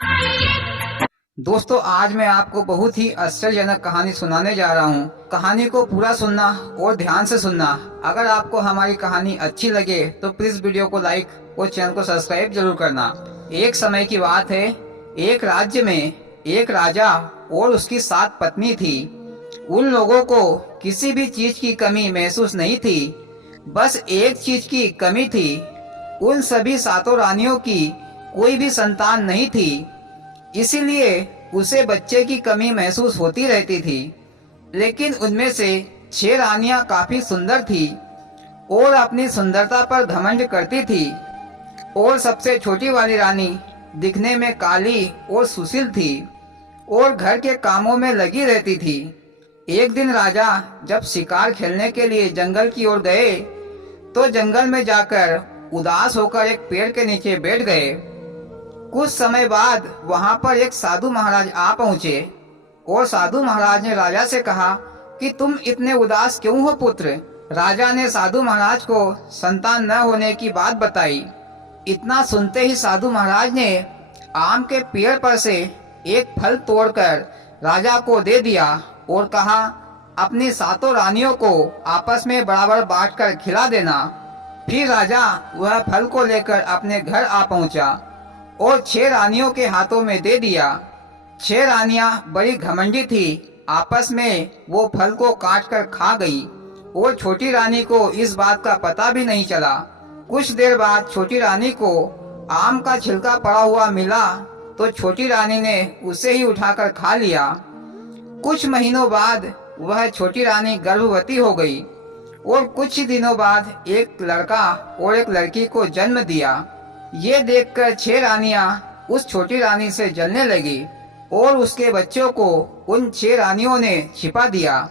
दोस्तों, आज मैं आपको बहुत ही आश्चर्यजनक कहानी सुनाने जा रहा हूँ। कहानी को पूरा सुनना और ध्यान से सुनना। अगर आपको हमारी कहानी अच्छी लगे तो प्लीज वीडियो को लाइक और चैनल को सब्सक्राइब जरूर करना। एक समय की बात है, एक राज्य में एक राजा और उसकी 7 पत्नी थी। उन लोगों को किसी भी चीज की कमी महसूस नहीं थी, बस एक चीज की कमी थी। उन सभी 7 रानियों की कोई भी संतान नहीं थी, इसीलिए उसे बच्चे की कमी महसूस होती रहती थी। लेकिन उनमें से 6 रानियां काफी सुंदर थी और अपनी सुंदरता पर घमंड करती थी। और सबसे छोटी वाली रानी दिखने में काली और सुशील थी और घर के कामों में लगी रहती थी। एक दिन राजा जब शिकार खेलने के लिए जंगल की ओर गए तो जंगल में जाकर उदास होकर एक पेड़ के नीचे बैठ गए। कुछ समय बाद वहां पर एक साधु महाराज आ पहुंचे और साधु महाराज ने राजा से कहा कि तुम इतने उदास क्यों हो पुत्र। राजा ने साधु महाराज को संतान न होने की बात बताई। इतना सुनते ही साधु महाराज ने आम के पेड़ पर से एक फल तोड़कर राजा को दे दिया और कहा, अपनी 7 रानियों को आपस में बराबर बांटकर खिला देना। फिर राजा वह फल को लेकर अपने घर आ पहुंचा और 6 रानियों के हाथों में दे दिया। 6 रानियां बड़ी घमंडी थी, आपस में वो फल को काट कर खा गई और छोटी रानी को इस बात का पता भी नहीं चला। कुछ देर बाद छोटी रानी को आम का छिलका पड़ा हुआ मिला तो छोटी रानी ने उसे ही उठाकर खा लिया। कुछ महीनों बाद वह छोटी रानी गर्भवती हो गई और कुछ ही दिनों बाद एक लड़का और एक लड़की को जन्म दिया। ये देखकर 6 रानियां उस छोटी रानी से जलने लगी और उसके बच्चों को उन 6 रानियों ने छिपा दिया।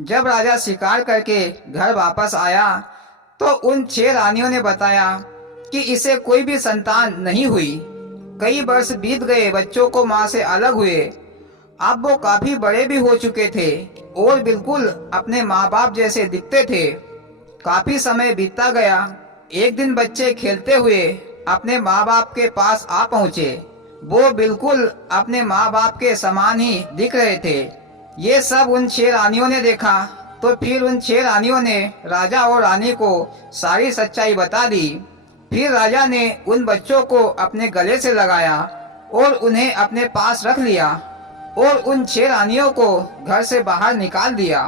जब राजा शिकार करके घर वापस आया तो उन 6 रानियों ने बताया कि इसे कोई भी संतान नहीं हुई। कई वर्ष बीत गए, बच्चों को मां से अलग हुए। अब वो काफी बड़े भी हो चुके थे और बिल्कुल अपने माँ बाप जैसे दिखते थे। काफी समय बीतता गया। एक दिन बच्चे खेलते हुए अपने माँ बाप के पास आ पहुँचे। वो बिल्कुल अपने माँ बाप के समान ही दिख रहे थे। ये सब उन 6 रानियों ने देखा तो फिर उन 6 रानियों ने राजा और रानी को सारी सच्चाई बता दी। फिर राजा ने उन बच्चों को अपने गले से लगाया और उन्हें अपने पास रख लिया और उन 6 रानियों को घर से बाहर निकाल दिया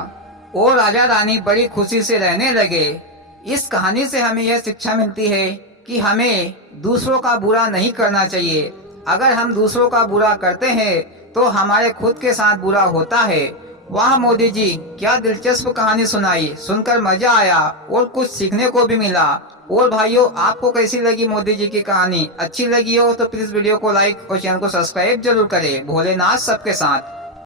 और राजा रानी बड़ी खुशी से रहने लगे। इस कहानी से हमें यह शिक्षा मिलती है कि हमें दूसरों का बुरा नहीं करना चाहिए। अगर हम दूसरों का बुरा करते हैं तो हमारे खुद के साथ बुरा होता है। वाह मोदी जी, क्या दिलचस्प कहानी सुनाई, सुनकर मजा आया और कुछ सीखने को भी मिला। और भाइयों, आपको कैसी लगी मोदी जी की कहानी? अच्छी लगी हो तो प्लीज वीडियो को लाइक और चैनल को सब्सक्राइब जरूर करें। भोलेनाथ सबके साथ।